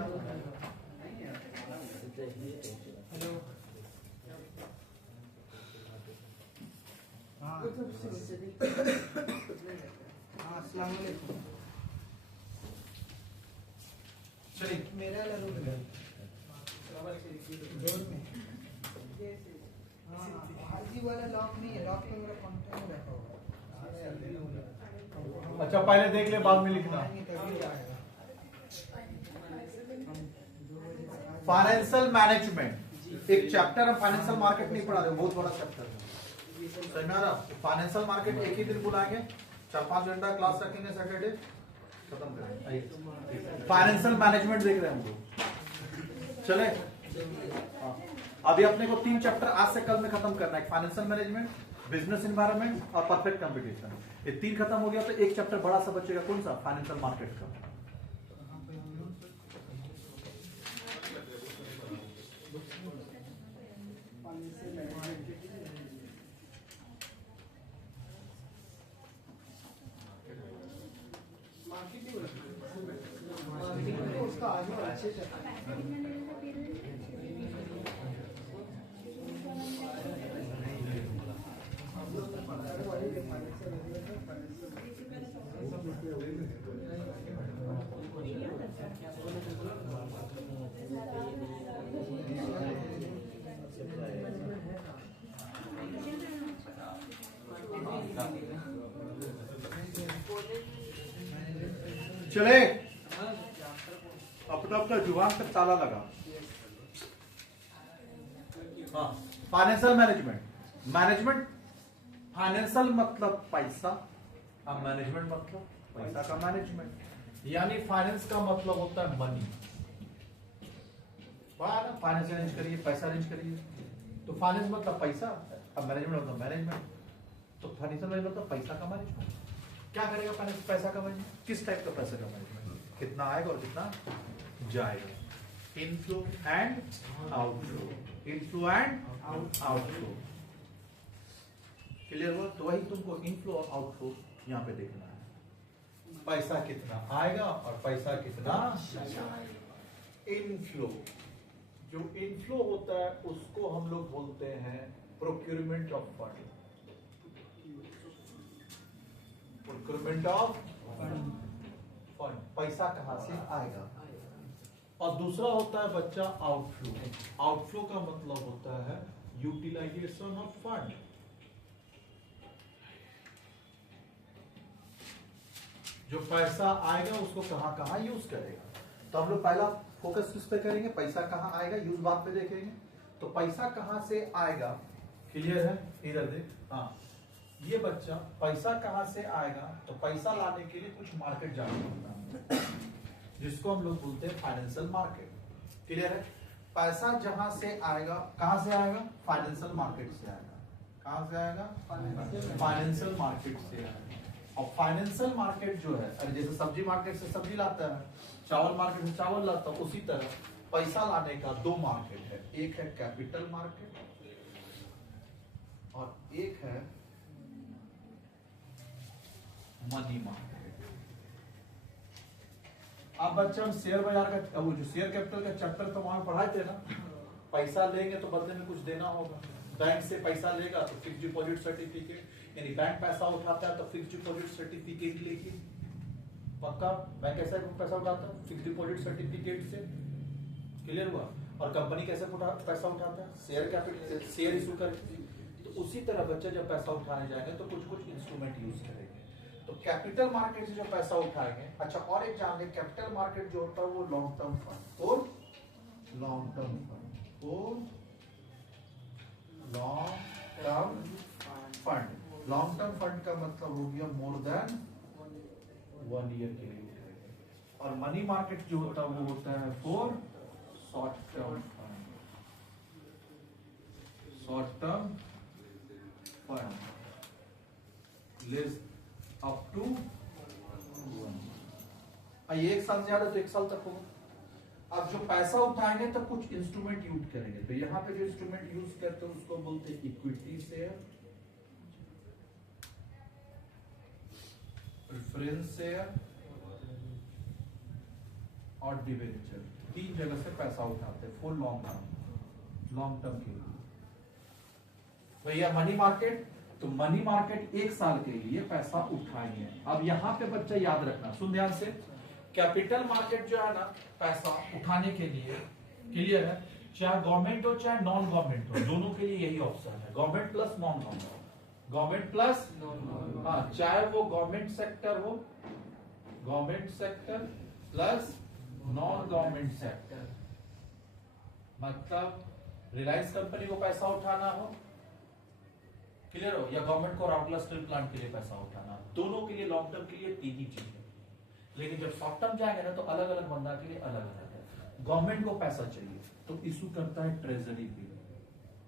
Hello. हाँ अस्सलाम वालेकुम। चलिए मेरा लरूट है डोर में। हाँ हाजी वाला लॉक नहीं है, लॉक पे मेरा कॉन्टेक्ट रखा होगा। अच्छा पहले देख ले बाद में लिखना। फाइनेंशियल मैनेजमेंट एक चैप्टर हम फाइनेंशियल मार्केट नहीं पढ़ा रहे, बहुत बड़ा चैप्टर है। फाइनेंशियल मार्केट एक ही दिन बुलाएंगे, 4-5 घंटा क्लास रखेंगे सैटरडे, खत्म करेंगे। फाइनेंशियल मैनेजमेंट देख रहे हैं हम लोग। चले अभी अपने को 3 चैप्टर आज से कल में खत्म करना है, फाइनेंशियल मैनेजमेंट, बिजनेस एनवायरनमेंट और परफेक्ट कंपटीशन। ये 3 खत्म हो गया तो एक चैप्टर बड़ा सा बचेगा, कौन सा? फाइनेंशियल मार्केट का। उसका आगे अच्छे से चले अपना अपना जुबान पर ताला लगा। हाँ फाइनेंशियल मैनेजमेंट, मैनेजमेंट फाइनेंशियल मतलब पैसा और मैनेजमेंट मतलब पैसा का मैनेजमेंट, यानी फाइनेंस का मतलब होता है मनी। फाइनेंस अरेंज करिए, पैसा अरेंज करिए, तो फाइनेंस मतलब पैसा और मैनेजमेंट मतलब मैनेजमेंट। तो फाइनेंशियल मैनेजमेंट मतलब पैसा का मैनेजमेंट। क्या करेगा फाइनेंस? पैसा का मैनेजमेंट। किस टाइप का पैसा का मैनेजमेंट? कितना आएगा और कितना जाएगा। Inflow and outflow, inflow and outflow. Clear हुआ? तो वही तुमको इनफ्लो और आउटफ्लो यहाँ पे देखना है। पैसा कितना आएगा और पैसा कितना इनफ्लो। जो इनफ्लो होता है उसको हम लोग बोलते हैं procurement of fund. Procurement of fund, पैसा कहां से आएगा। और दूसरा होता है बच्चा आउटफ्लो। आउटफ्लो का मतलब होता है यूटिलाइजेशन ऑफ फंड। जो पैसा आएगा उसको कहां कहां यूज करेगा। तो हम लोग पहला फोकस किस पे करेंगे? पैसा कहां आएगा, यूज बात पे देखेंगे। तो पैसा कहां से आएगा, क्लियर है? इधर देख। हाँ ये बच्चा पैसा कहां से आएगा, तो पैसा लाने के लिए कुछ मार्केट जाना होता है, जिसको हम लोग बोलते हैं फाइनेंशियल मार्केट। क्लियर है? पैसा जहां से आएगा, कहां से आएगा? फाइनेंशियल मार्केट से आएगा। कहां से आएगा? फाइनेंशियल मार्केट से आएगा। और फाइनेंशियल मार्केट जो है, अरे जैसे सब्जी मार्केट से सब्जी लाता है, चावल मार्केट से चावल लाता है, उसी तरह पैसा लाने का 2 मार्केट है। एक है कैपिटल मार्केट और एक है मनी मार्केट। अब बच्चे हम शेयर बाजार का वो जो शेयर कैपिटल का चैप्टर तो वहां पढ़ाए थे ना, पैसा लेंगे तो बदले में कुछ देना होगा। बैंक से पैसा लेगा तो फिक्स डिपॉजिट सर्टिफिकेट, यानी बैंक पैसा उठाता है तो फिक्स डिपॉजिट सर्टिफिकेट लेके, पक्का बैंक कैसे पैसा उठाता है? फिक्स डिपॉजिट सर्टिफिकेट से। क्लियर हुआ? और कंपनी कैसे पैसा उठाता है? शेयर कैपिटल, शेयर इशू करके। तो उसी तरह बच्चे जब पैसा उठाने जाएंगे तो कुछ कुछ इंस्ट्रूमेंट यूज करेंगे। तो कैपिटल मार्केट से जो पैसा उठाएंगे, अच्छा और एक जान ले, कैपिटल मार्केट जो होता है वो लॉन्ग टर्म फंड और लॉन्ग टर्म फंड और long term fund. Long term fund का मतलब हो गया मोर देन 1 ईयर के लिए। और मनी मार्केट जो होता है वो होता है for short term fund. Short term fund less up to 1। एक साल से ज्यादा तो 1 साल तक होगा। अब जो पैसा उठाएंगे तो कुछ इंस्ट्रूमेंट यूज करेंगे। तो यहाँ पे जो इंस्ट्रूमेंट यूज करते हैं उसको बोलते हैं इक्विटी शेयर, प्रेफरेंस शेयर और डिवेंचर, 3 जगह से पैसा उठाते हैं फुल लॉन्ग टर्म के लिए। भैया मनी मार्केट, तो मनी मार्केट 1 साल के लिए पैसा उठाएंगे। अब यहाँ पे बच्चा याद रखना, सुन ध्यान से, कैपिटल मार्केट जो है ना पैसा उठाने के लिए क्लियर है, चाहे गवर्नमेंट हो चाहे नॉन गवर्नमेंट हो, दोनों के लिए यही ऑप्शन है, government plus non government, government plus हाँ, चाहे वो गवर्नमेंट सेक्टर हो, government sector plus non government sector, मतलब रिलायंस कंपनी को पैसा उठाना हो, क्लियर हो, या गवर्नमेंट को राउरकेला स्टील प्लांट के लिए पैसा उठाना, दोनों के लिए लॉन्ग टर्म के लिए 3 ही चीज है। लेकिन जब शॉर्ट टर्म जाएंगे ना तो अलग अलग बंदा के लिए अलग अलग है। गवर्नमेंट को पैसा चाहिए तो इशू करता है ट्रेजरी बिल।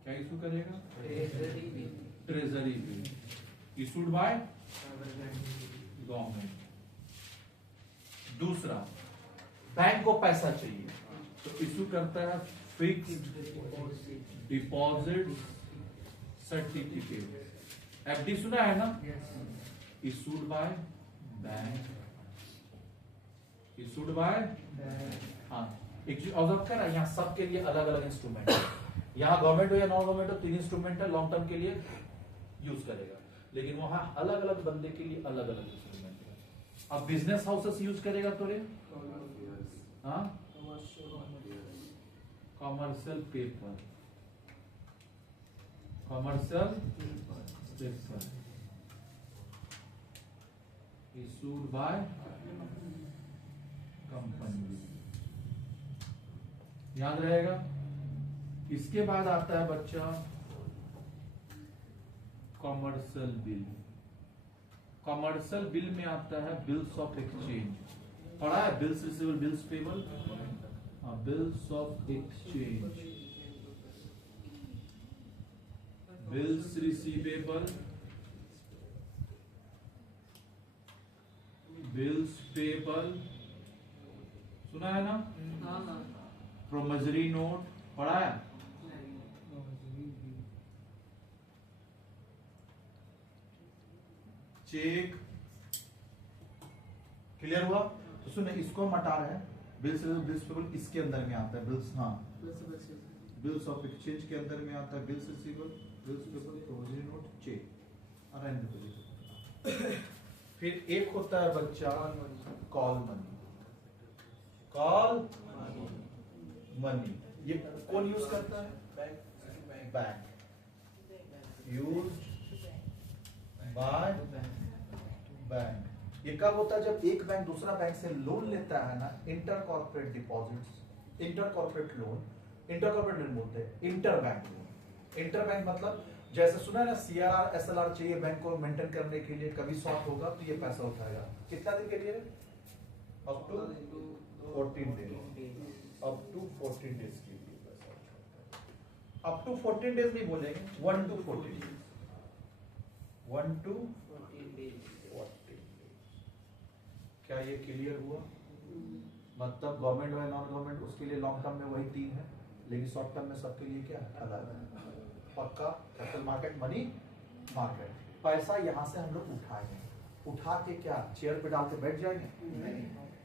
क्या इशू करेगा? Treasury bill issued by government. दूसरा, बैंक को पैसा चाहिए तो इशू करता है फिक्स्ड डिपॉजिट सर्टिफिकेट, एफडी सुना है ना? Issued by bank, issued by हाँ। ऑब्जर्व कर, यहाँ सबके लिए अलग अलग इंस्ट्रूमेंट है, यहाँ गवर्नमेंट हो या नॉन गवर्नमेंट हो 3 इंस्ट्रूमेंट है, लॉन्ग टर्म के लिए यूज करेगा, लेकिन वहां अलग अलग बंदे के लिए अलग अलग इंस्ट्रूमेंट है। अब बिजनेस हाउसेस यूज करेगा तो रे हाँ, commercial paper, commercial paper issued by company, याद रहेगा। इसके बाद आता है बच्चा कॉमर्शियल बिल। कॉमर्शियल बिल में आता है बिल्स ऑफ एक्सचेंज, पढ़ा है? Bills receivable, bills payable, bills of exchange, bills receivable, bills payable, सुना है ना? प्रोमिसरी नोट पढ़ा है? चेक, क्लियर हुआ? तो सुनिए, इसको हम हटा रहे हैं, बिल्स बिल्स पेबल इसके अंदर में आता है, बिल्स हाँ, बिल्स ऑफ एक्सचेंज के अंदर में आता है, bills receivable, bills payable, promissory note, cheque. फिर एक होता है बच्चा कॉल मनी, कॉल मनी, ये कौन यूज करता है? Bank, use by bank. ये कब होता है? जब एक बैंक दूसरा बैंक से लोन लेता है ना, inter corporate deposits, inter corporate loan, inter corporate loan बोलते हैं, inter bank loan. Inter bank मतलब जैसे सुना है ना, सीआरआर एसएलआर चाहिए बैंक को मेंटेन करने के लिए, कभी शॉर्ट होगा तो ये पैसा उठाएगा। कितना दिन के लिए? Up to 14 days, up to 14 days के लिए पैसा उठाएगा। अप टू 14 डेज नहीं बोलेंगे, 1 to 14 डेज, 1 to 14 डेज। क्या ये क्लियर हुआ? मतलब गवर्नमेंट है नॉन गवर्नमेंट उसके लिए लॉन्ग टर्म में वही 3 है, लेकिन शॉर्ट टर्म में सबके लिए क्या है? अलग है। पक्का कैपिटल मार्केट, मनी मार्केट। पैसा यहाँ से हम लोग उठाएंगे, उठा के क्या चेयर पे डाल के बैठ जाएंगे? नहीं,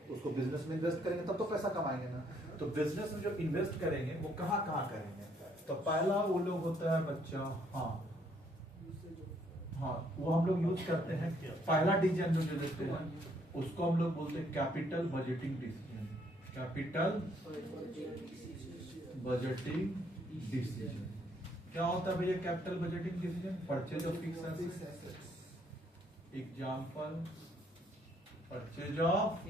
उसको बिजनेस में इन्वेस्ट करेंगे तब तो पैसा कमाएंगे ना। तो बिजनेस में जो इन्वेस्ट करेंगे वो कहाँ कहाँ करेंगे? तो पहला वो लोग होता है बच्चा हाँ हाँ, वो हम लोग यूज करते हैं, पहला डिसीजन जो लेते हैं उसको हम लोग बोलते हैं capital budgeting decision, capital budgeting decision. क्या होता है भैया capital budgeting decision? Purchase of fix asset, example purchase of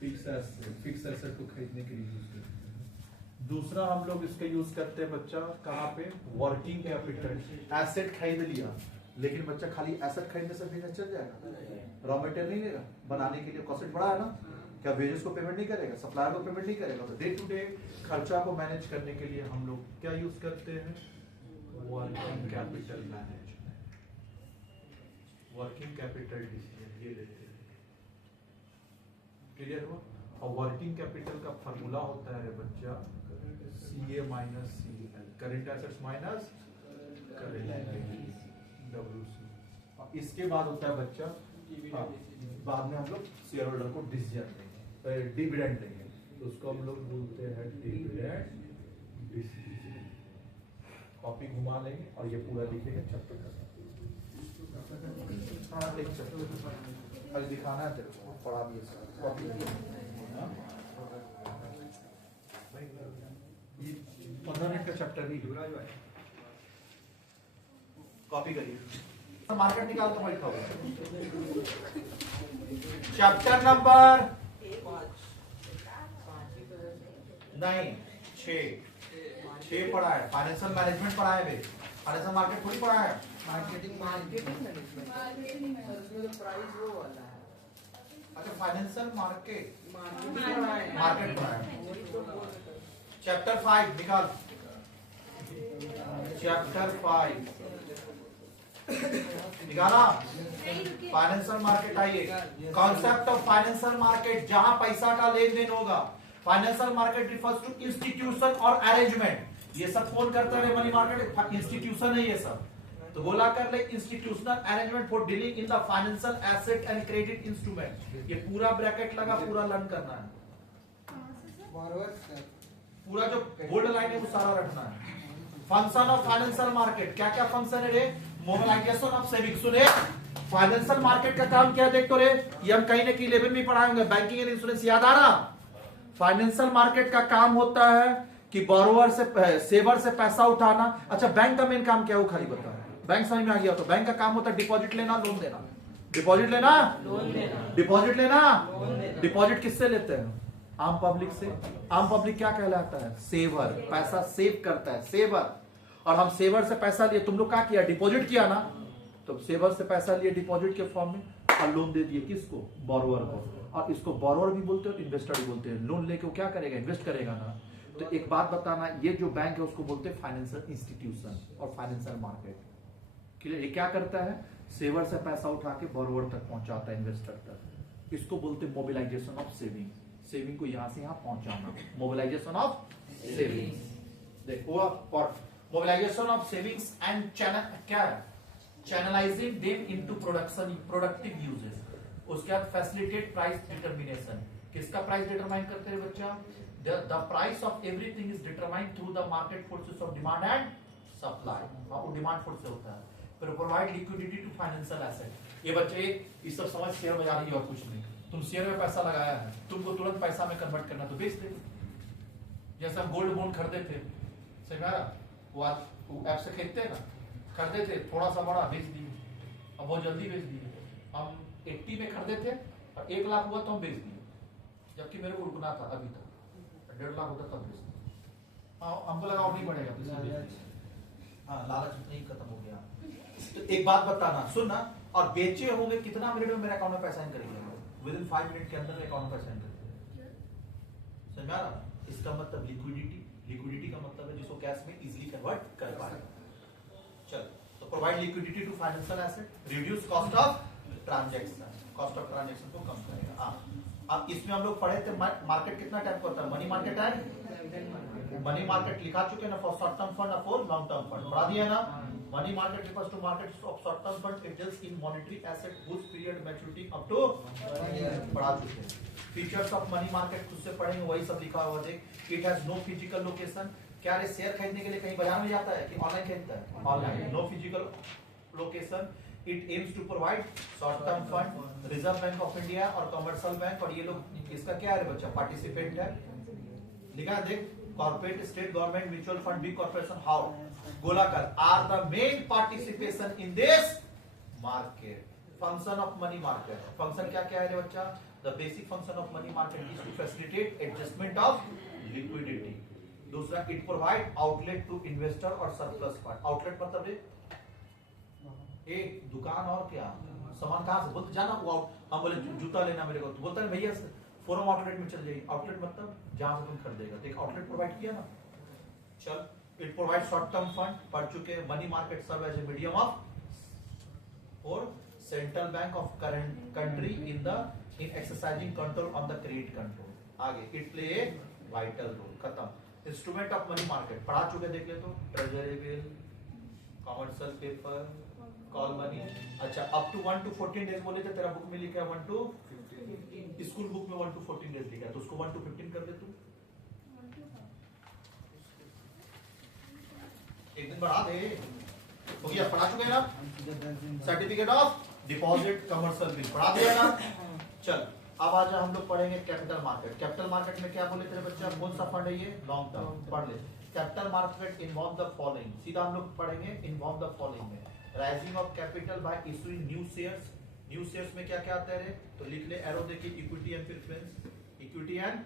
fix asset, fix asset को खरीदने के लिए यूज करते हैं। दूसरा हम लोग इसका यूज करते हैं बच्चा कहाँ पे? Working capital. एसेट खरीद लिया, लेकिन बच्चा खाली एसेट खरीदने से बिजनेस चल जाएगा? रॉ मटेरियल नहीं लेगा बनाने के लिए, कॉस्ट बड़ा है ना, क्या वेजेस को पेमेंट नहीं करेगा, सप्लायर को पेमेंट नहीं करेगा? तो डे टू डे खर्चा को मैनेज करने के लिए हम लोग क्या यूज करते हैं? Working capital management, working capital decision ये लेते हैं। क्लियर हुआ? और वर्किंग कैपिटल का फॉर्मूला होता है बच्चा CA minus CL, current assets minus current WC। इसके बाद होता है बच्चा बाद में हम लोग शेयर होल्डर को डिसीजन देंगे, डिविडेंड देंगे। तो उसको हम लोग बोलते हैं डिविडेंड डिस्ट्रीब्यूशन। कॉपी घुमा लेंगे और ये पूरा लिखेंगे चैप्टर का। हाँ एक चैप्टर अभी दिखाना है तेरे को, पढ़ा दिए सर कॉपी। ये 15 मिनट का चैप्टर ही कॉपी करिए। मार्केट निकाल तो बैठा होगा। चैप्टर नंबर नहीं 6 पढ़ा है। फाइनेंशियल मैनेजमेंट पढ़ा है बे, फाइनेंशियल मार्केट थोड़ी पढ़ा है। मार्केटिंग मैनेजमेंट प्राइस वो वाला है। अच्छा फाइनेंशियल मार्केट मार्केट पढ़ा है। चैप्टर 5 निकाल। चैप्टर 5 निकाला। फाइनेंशियल मार्केट आइए। कॉन्सेप्ट ऑफ फाइनेंशियल मार्केट, जहां पैसा का लेन देन होगा। Financial market refers to institution और अरेंजमेंट। ये सब कौन करता है? मनी मार्केट इंस्टीट्यूशन है ये सब। तो बोला कर ले institutional arrangement for dealing in the financial asset and credit instrument. ये पूरा ब्रैकेट लगा, पूरा लर्न करना है। पूरा जो बोल्ड लाइन है वो सारा रखना है। फंक्शन ऑफ फाइनेंशियल मार्केट, क्या क्या फंक्शन है रे? Mobilisation of saving. सुने फाइनेंशियल मार्केट का काम क्या है देख तो रे, ये हम कहीं ना कहीं 11 में पढ़ाए होंगे। बैंकिंग एंड इंश्योरेंस याद आ रहा? फाइनेंशियल मार्केट का काम होता है कि बोरोवर से सेवर से पैसा उठाना। अच्छा बैंक का मेन काम क्या है वो खाली बता। बैंक समझ में आ गया? तो बैंक का काम होता है डिपॉजिट लेना, लोन देना। डिपॉजिट लेना, लोन देना। डिपॉजिट लेना, लोन देना। डिपॉजिट किससे लेते हैं? आम पब्लिक से। आम पब्लिक क्या कहलाता है? सेवर। पैसा सेव करता है, सेवर। और हम सेवर से पैसा लिए, तुम लोग क्या किया? डिपॉजिट किया ना। तो सेवर से पैसा लिए डिपॉजिट के फॉर्म में और लोन दे दिए किसको? बोरोवर को। और इसको बोरोवर भी बोलते हो, इन्वेस्टर भी बोलते हैं। लोन लेके वो क्या करेगा? इन्वेस्ट करेगा ना। तो एक बात बताना, ये जो बैंक है उसको बोलते हैं फाइनेंशियल इंस्टीट्यूशन और फाइनेंशियल मार्केट। क्लियर? ये क्या करता है? सेवर से पैसा उठा के बोरोवर तक पहुंचाता है, इन्वेस्टर तक। इसको बोलते हैं मोबिलाइजेशन ऑफ सेविंग। सेविंग को यहां से यहां पहुंचाना, मोबिलाइजेशन ऑफ सेविंग्स। देखो और mobilisation of savings and channel क्या है? Channelising them into production, productive uses. उसके बाद फैसिलिटेट प्राइस डिटर्मिनेशन। किसका प्राइस डिटरमाइन करते हैं बच्चा? The price of everything is determined through the market forces of demand and supply. वो डिमांड फोर्स से होता है। फिर provide liquidity to financial asset. ये बच्चे ये सब समझ शेयर बाजार ही और कुछ नहीं। तुम शेयर में पैसा लगाया है, तुमको तुरंत पैसा में कन्वर्ट करना तो बेच दे। जैसे हम गोल्ड बॉन्ड खरीदे थे, वो ऐप से खरीदते हैं ना, खरीदे थे थोड़ा सा बड़ा, बेच दिए। अब बहुत जल्दी बेच दिए। हम 80 में खरीदे थे और 1 लाख हुआ तो हम बेच दिए, जबकि मेरे को रुकना था अभी तक 1.5 लाख होता तब बेच दिए। हमको लगा नहीं पड़ेगा। हाँ लालच नहीं, खत्म हो गया। तो एक बात बताना, सुन ना, और बेचे होंगे कितना मिनट में मेरे अकाउंट में पैसा एंटर करेंगे? विदिन 5 मिनट के अंदर अकाउंट में पैसा एंटर करेंगे। समझ आ रहा? इसका मतलब लिक्विडिटी। लिक्विडिटी का मतलब है जिसको कैश में इजीली कन्वर्ट कर पाए। चल, तो provide liquidity to financial asset, reduce cost of transaction. Cost of transaction को कम करेगा। हाँ, अब इसमें हम लोग पढ़े थे मार्केट कितना टाइप का होता है? Money market and money market लिखा चुके ना, फॉर शॉर्ट टर्म फंड और फॉर लॉन्ग टर्म फंड पढ़ा दिया ना। Money market refers to markets of short term fund. It deals in monetary asset whose period maturity up to पढ़ा चुके हैं। फीचर्स ऑफ मनी मार्केट तुझसे पढ़ेंगे, वही सब लिखा हुआ देख। It has no physical location. क्या रे शेयर खरीदने के लिए कहीं बाजार में जाता है कि ऑनलाइन खरीदता है? Online. No physical location. It aims to provide short term fund. Reserve bank of India और कमर्शियल बैंक, और ये लोग इसका क्या है बच्चा? पार्टिसिपेंट है। लिखा देख, corporate, state government, mutual fund, big corporation, how गोलाकार are the main participation in this market. Function of money market, function क्या क्या है रे बच्चा? The basic function of money market is to facilitate adjustment of liquidity. दूसरा, it provide outlet to investor और surplus fund. Outlet मतलब रे एक दुकान और क्या सामान कहां से बोलते जाना। हम बोले जूता लेना मेरे को, तो बोलता है भैया फोरम आउटलेट में चल जाइए। आउटलेट मतलब जहां से तुम खरीदेगा, तो एक आउटलेट प्रोवाइड किया ना। चल, it provide short term fund, पढ़ चुके। Money market serve as a medium of और central bank of country in exercising control on the credit control. आगे, it play a vital role. खत्म। इंस्ट्रूमेंट ऑफ मनी मार्केट पढ़ा चुके, देख ले तो। Treasury bill, commercial paper, call money. अच्छा, up to 1 to 14 days बोले थे, तेरा बुक में लिखा है 1 to 15। स्कूल बुक में 1 to 14 डेज लिखा है, तो उसको उसको 1 to 15 कर दे तू, एक दिन बढ़ा दे। हो गया, पढ़ा चुके हैं ना certificate of deposit commercial bill, पढ़ा दिया ना। चल अब आज हम लोग पढ़ेंगे कैपिटल मार्केट। कैपिटल मार्केट में क्या बोले तेरे बच्चा, कौन सा फंड है ये, लॉन्ग टर्म, पढ़ ले। Capital market involve the following, सीधा हम लोग पढ़ेंगे इन्वॉल्व द फॉलोइंग में, rising of capital by issuing new shares. New shares में क्या क्या आता है, तो लिख ले एरो देखिए, equity and preference, equity and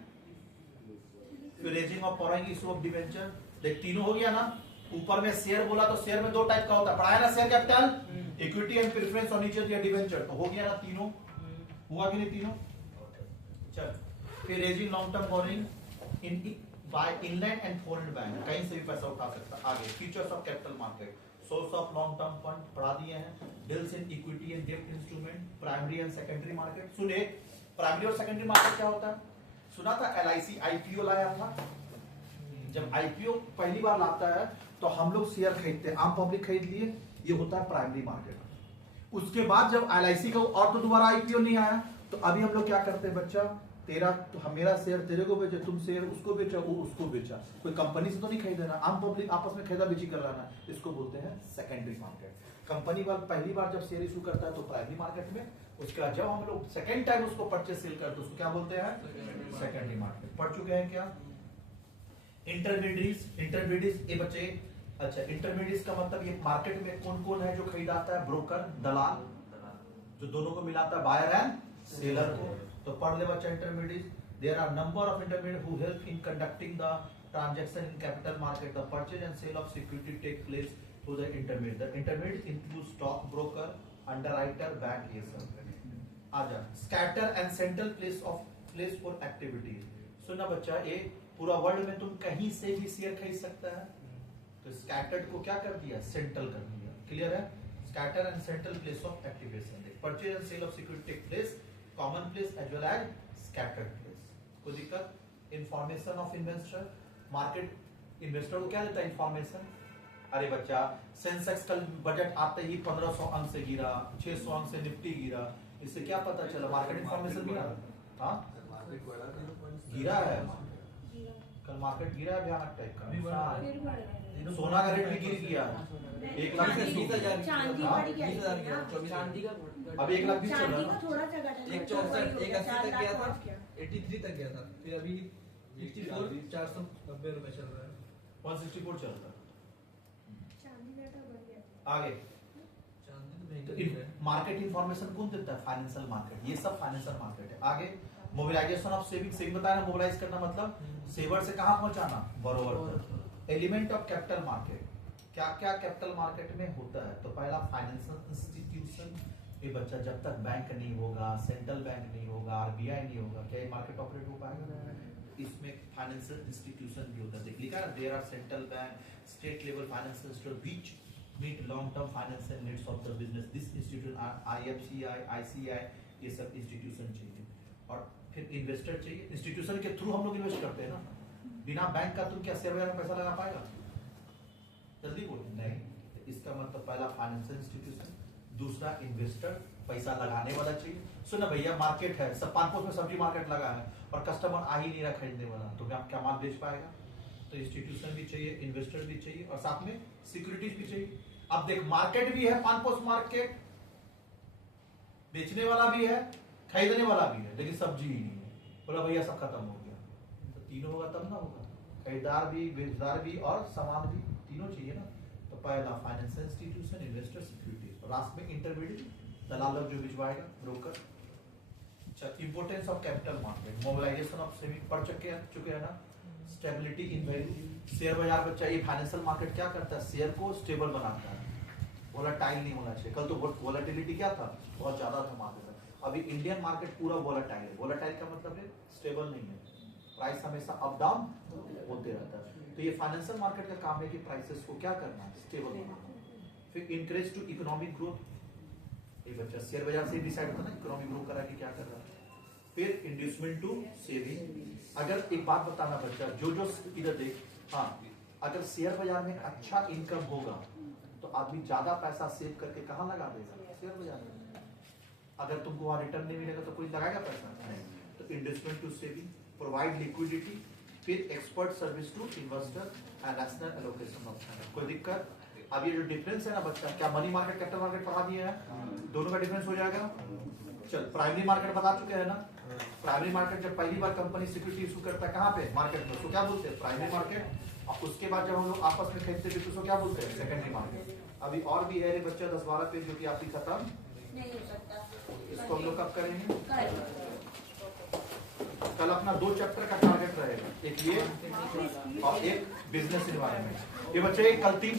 फिर raising of following issue of debenture. देख तीनों हो गया ना, ऊपर में शेयर बोला तो शेयर में दो टाइप का होता है, पढ़ाया ना, share capital, equity and preference, और नीचे दिया डिवेंचर, तो हो गया ना तीनों, हुआ कि नहीं तीनों। चल फिर raising long term borrowing in by inland and foreign bank, कहीं से भी पैसा उठा सकता है। आगे features of capital market, source of long term fund पढ़ा दिए हैं, डील्स इन इक्विटी एंड डेब्ट instrument, primary and secondary market. सुने प्राइमरी और सेकेंडरी मार्केट क्या होता है, सुना था एलआईसी आईपीओ लाया था। जब आईपीओ पहली बार लाता है तो हम लोग शेयर खरीदते हैं, आम पब्लिक खरीद लिए, ये होता है प्राइमरी मार्केट। उसके बाद जब एलआईसी का और तो दोबारा आईपीओ नहीं आया, तो अभी हम लोग क्या करते हैं बच्चा, तेरा तो हम मेरा शेयर तेरे को बेचे, तुम शेयर उसको बेचा, वो उसको बेचा, कोई कंपनी से तो नहीं खरीदना, आम पब्लिक आपस में खरीदा बेची कर रहा है, इसको बोलते हैं सेकेंडरी मार्केट। कंपनी वाला पहली बार जब शेयर इशू करता है तो प्राइमरी मार्केट में, उसके बाद जब हम लोग सेकेंड टाइम उसको परचेस सेल करते हैं उसको क्या बोलते हैं, सेकेंडरी मार्केट। पढ़ चुके हैं क्या। इंटरमीडिएट्स, इंटरमीडिएट्स ये बच्चे, अच्छा इंटरमीडिएट्स का मतलब ये मार्केट में कौन कौन है जो खरीदाता है, ब्रोकर, दलाल, जो दोनों को मिलाता है बायर एंड सेलर को। तो पढ़ ले बच्चा intermediates, there are number of intermediate who help in conducting the transaction in capital market, the purchase and sale of security take place through the intermediate. The intermediate include stock broker, underwriter, bank, ये सब। आजा scatter and central place for activities. सुना बच्चा, ये पूरा world में तुम कहीं से भी शेयर खरीद सकता है, तो स्कैटर्ड को क्या कर दिया, सेंट्रल कर दिया। क्लियर है, scatter and central place of activation. Purchase and sale of security take place common place as well as scattered place. कोई दिक्कत। Information of investor, market investor को क्या देता है, इंफॉर्मेशन। अरे बच्चा सेंसेक्स कल बजट आते ही 1500 अंक से गिरा, 600 अंक से निफ्टी गिरा, इससे क्या पता चला, मार्केट इन्फॉर्मेशन मिला। हाँ गिरा है, कल मार्केट गिरा है भयानक टाइप का, सोना का रेट भी गिर गया है, 1 लाख से 20,000, चांदी का अभी 1 लाख 20 चल रहा है, थोड़ा जगह था, 180 तक गया था, 83 तक गया था, फिर अभी 64 490 रुपए चल रहा है, 164 चल रहा है। चांदी का बढ़ गया, आगे चांदी तो मार्केट इंफॉर्मेशन कौन देता है, फाइनेंशियल मार्केट, ये सब फाइनेंशियल मार्केट है। आगे मोबिलाइजेशन ऑफ सेविंग, सेविंग बताया ना, मोबिलाइज करना मतलब सेवर से कहां पहुंचाना, बोरोवर तक। एलिमेंट ऑफ कैपिटल मार्केट, क्या क्या कैपिटल मार्केट में होता है, तो पहला फाइनेंशियल इंस्टीट्यूशन, ये बच्चा जब तक बैंक नहीं होगा, सेंट्रल बैंक नहीं होगा, आरबीआई नहीं होगा, क्या ये मार्केट ऑपरेट हो पाएगा। इसमें फाइनेंशियल इंस्टीट्यूशन भी होता है, देख लिखा है, there are central bank, state level financial institute which meet long term financial needs of the business, this institution IFCI, ICI, ये सब इंस्टीट्यूशन चाहिए। और फिर इन्वेस्टर चाहिए, इंस्टीट्यूशन के थ्रू हम लोग इन्वेस्ट करते हैं ना, बिना बैंक का तुम क्या शेयर बाजार में पैसा लगा पाएगा, जल्दी बोल नहीं। इसका मतलब पहला फाइनेंशियल इंस्टीट्यूशन, दूसरा इन्वेस्टर, पैसा लगाने वाला चाहिए। सुना भैया मार्केट है, सब पानपोस में सब्जी मार्केट लगा है और कस्टमर आ ही नहीं रहा खरीदने वाला, तो क्या माल बेच पाएगा, तो इंस्टीट्यूशन भी चाहिए, इन्वेस्टर भी चाहिए, और साथ में सिक्योरिटीज भी चाहिए। अब देख मार्केट भी है, पानपोस मार्केट, बेचने वाला भी है, खरीदने वाला भी है, लेकिन सब्जी ही नहीं है, बोला भैया सब खत्म हो गया, तो तीनों होगा तब ना होगा, खरीदार भी, बेचदार भी और सामान भी, तीनों चाहिए ना। तो पहला financial institution, investor, security, last में इंटरमीडिएट, दलाल लोग जो भिजवाएगा, ब्रोकर। अच्छा importance of capital market, mobilisation of saving पढ़ चुके हैं ना। स्टेबिलिटी इन वैल्यू, शेयर बाजार बच्चा, ये फाइनेंशियल मार्केट क्या करता है, शेयर को स्टेबल बनाता है, वोलेटाइल नहीं होना चाहिए। कल तो वोलेटिलिटी क्या था, बहुत ज्यादा था मार्केट में, अभी इंडियन मार्केट पूरा वोलेटाइल है। वोलेटाइल का मतलब है स्टेबल नहीं है, प्राइस हमेशा अप डाउन होते रहता है। तो ये फाइनेंशियल मार्केट का काम है कि प्राइसेस को क्या करना है, स्टेबल बनाना। फिर इंकरेज टू इकोनॉमिक ग्रोथ, ये बच्चा शेयर बाजार से डिसाइड होता है ना इकोनॉमिक ग्रो करा कि क्या कर रहा है। फिर इंड्यूसमेंट टू सेविंग, अगर एक बात बताना बच्चा, जो इधर देख, हाँ अगर शेयर बाजार में अच्छा इनकम होगा तो आदमी ज्यादा पैसा सेव करके कहाँ लगा देगा, शेयर बाजार में। अगर तुमको वहां रिटर्न नहीं मिलेगा तो कोई लगाएगा पैसा नहीं। तो investment to saving, provide liquidity, फिर expert service to investor and rational allocation of finance. कोई दिक्कत? अब ये जो डिफरेंस है ना बच्चा, क्या मनी मार्केट कैपिटल मार्केट पढ़ा दिए हैं? दोनों का डिफरेंस हो जाएगा। चल प्राइमरी मार्केट बता चुके हैं ना। प्राइमरी मार्केट जब पहली बार कंपनी सिक्योरिटी इशू करता है कहाँ पे? मार्केट में, उसको क्या बोलते हैं? Primary market. और उसके बाद जब हम लोग आपस में खरीदते हैं तो उसको क्या बोलते हैं? Secondary market. अभी और भी है रे बच्चा 10-12 पेज जो कि आपकी खत्म नहीं हो सकता। इसको हम लोग कब करेंगे? करेक्ट। कल अपना 2 चैप्टर का टारगेट रहेगा, एक ये और एक बिजनेस इन्वायरमेंट। ये बच्चे कल 3